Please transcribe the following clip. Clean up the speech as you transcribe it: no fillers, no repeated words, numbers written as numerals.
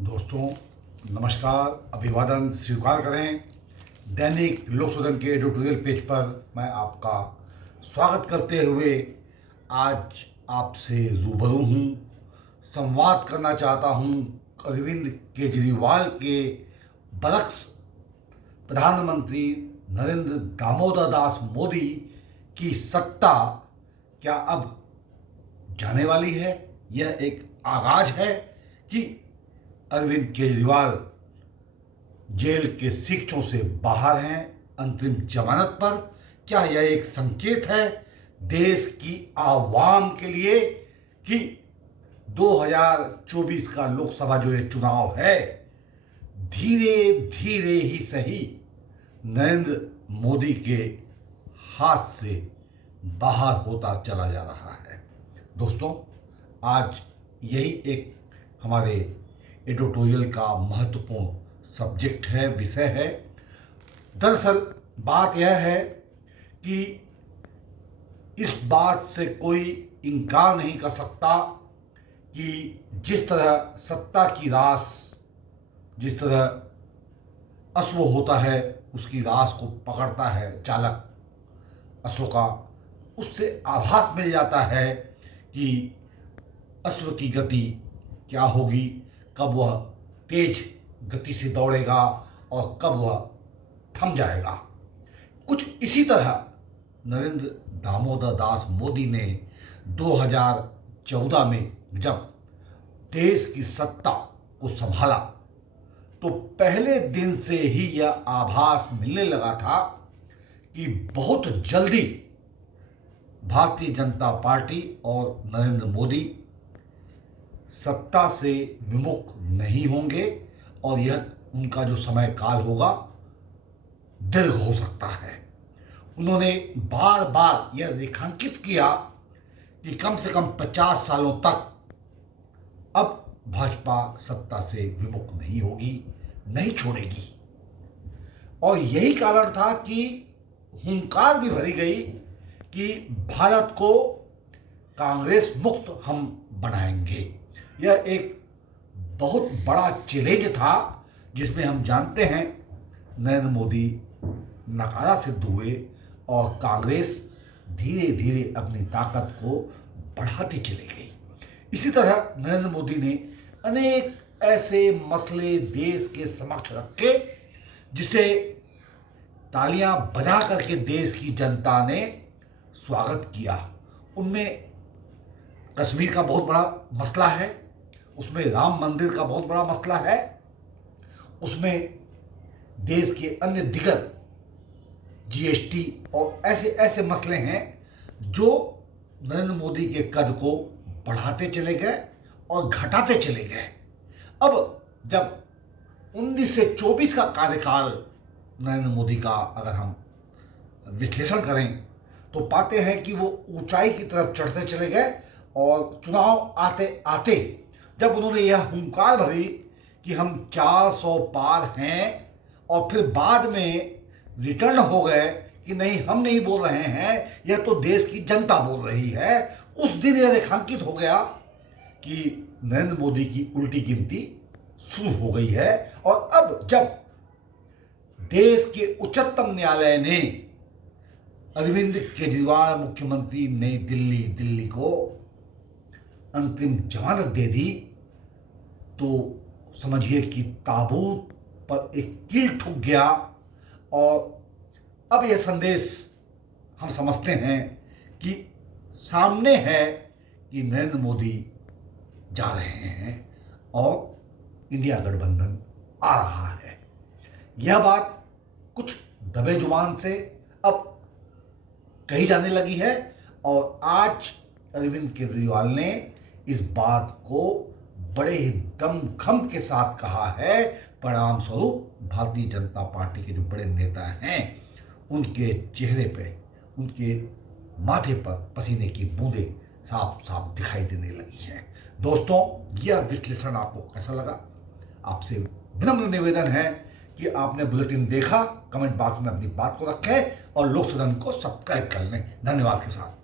दोस्तों नमस्कार, अभिवादन स्वीकार करें। दैनिक लोक सदन के एडिटोरियल पेज पर मैं आपका स्वागत करते हुए आज आपसे रूबरू हूँ। संवाद करना चाहता हूँ अरविंद केजरीवाल के बरक्स प्रधानमंत्री नरेंद्र दामोदर दास मोदी की सत्ता क्या अब जाने वाली है। यह एक आगाज है कि अरविंद केजरीवाल जेल के शिक्षों से बाहर हैं अंतरिम जमानत पर। क्या यह एक संकेत है देश की आवाम के लिए कि 2024 का लोकसभा जो ये चुनाव है धीरे धीरे ही सही नरेंद्र मोदी के हाथ से बाहर होता चला जा रहा है। दोस्तों, आज यही एक हमारे एडिटोरियल का महत्वपूर्ण सब्जेक्ट है, विषय है। दरअसल बात यह है कि इस बात से कोई इनकार नहीं कर सकता कि जिस तरह सत्ता की रास, जिस तरह अश्व होता है उसकी रास को पकड़ता है चालक अश्व का, उससे आभास मिल जाता है कि अश्व की गति क्या होगी, कब वह तेज गति से दौड़ेगा और कब वह थम जाएगा। कुछ इसी तरह नरेंद्र दामोदर दास मोदी ने 2014 में जब देश की सत्ता को संभाला तो पहले दिन से ही यह आभास मिलने लगा था कि बहुत जल्दी भारतीय जनता पार्टी और नरेंद्र मोदी सत्ता से विमुख नहीं होंगे और यह उनका जो समय काल होगा दीर्घ हो सकता है। उन्होंने बार बार यह रेखांकित किया कि कम से कम 50 सालों तक अब भाजपा सत्ता से विमुख नहीं होगी, नहीं छोड़ेगी। और यही कारण था कि हुंकार भी भरी गई कि भारत को कांग्रेस मुक्त हम बनाएंगे। यह एक बहुत बड़ा चैलेंज था जिसमें हम जानते हैं नरेंद्र मोदी नकारा सिद्ध हुए और कांग्रेस धीरे धीरे अपनी ताकत को बढ़ाती चली गई। इसी तरह नरेंद्र मोदी ने अनेक ऐसे मसले देश के समक्ष रखे जिसे तालियां बजा करके देश की जनता ने स्वागत किया। उनमें कश्मीर का बहुत बड़ा मसला है, उसमें राम मंदिर का बहुत बड़ा मसला है, उसमें देश के अन्य दिगर जीएसटी और ऐसे ऐसे मसले हैं जो नरेंद्र मोदी के कद को बढ़ाते चले गए और घटाते चले गए। अब जब 19 से 24 का कार्यकाल नरेंद्र मोदी का अगर हम विश्लेषण करें तो पाते हैं कि वो ऊंचाई की तरफ चढ़ते चले गए और चुनाव आते आते जब उन्होंने यह हुंकार भरी कि हम 400 पार हैं और फिर बाद में रिटर्न हो गए कि नहीं, हम नहीं बोल रहे हैं, यह तो देश की जनता बोल रही है, उस दिन यह रेखांकित हो गया कि नरेंद्र मोदी की उल्टी गिनती शुरू हो गई है। और अब जब देश के उच्चतम न्यायालय ने अरविंद केजरीवाल मुख्यमंत्री नई दिल्ली को अंतरिम जमानत दे दी तो समझिए कि ताबूत पर एक कील ठुक गया। और अब यह संदेश हम समझते हैं कि सामने है कि नरेंद्र मोदी जा रहे हैं और इंडिया गठबंधन आ रहा है। यह बात कुछ दबे जुबान से अब कही जाने लगी है और आज अरविंद केजरीवाल ने इस बात को बड़े ही दमखम के साथ कहा है। परिणाम स्वरूप भारतीय जनता पार्टी के जो बड़े नेता हैं उनके चेहरे पे, उनके माथे पर पसीने की बूंदें साफ साफ दिखाई देने लगी हैं। दोस्तों, यह विश्लेषण आपको कैसा लगा? आपसे विनम्र निवेदन है कि आपने बुलेटिन देखा, कमेंट बॉक्स में अपनी बात को रखें और लोक सदन को सब्सक्राइब कर लें। धन्यवाद के साथ।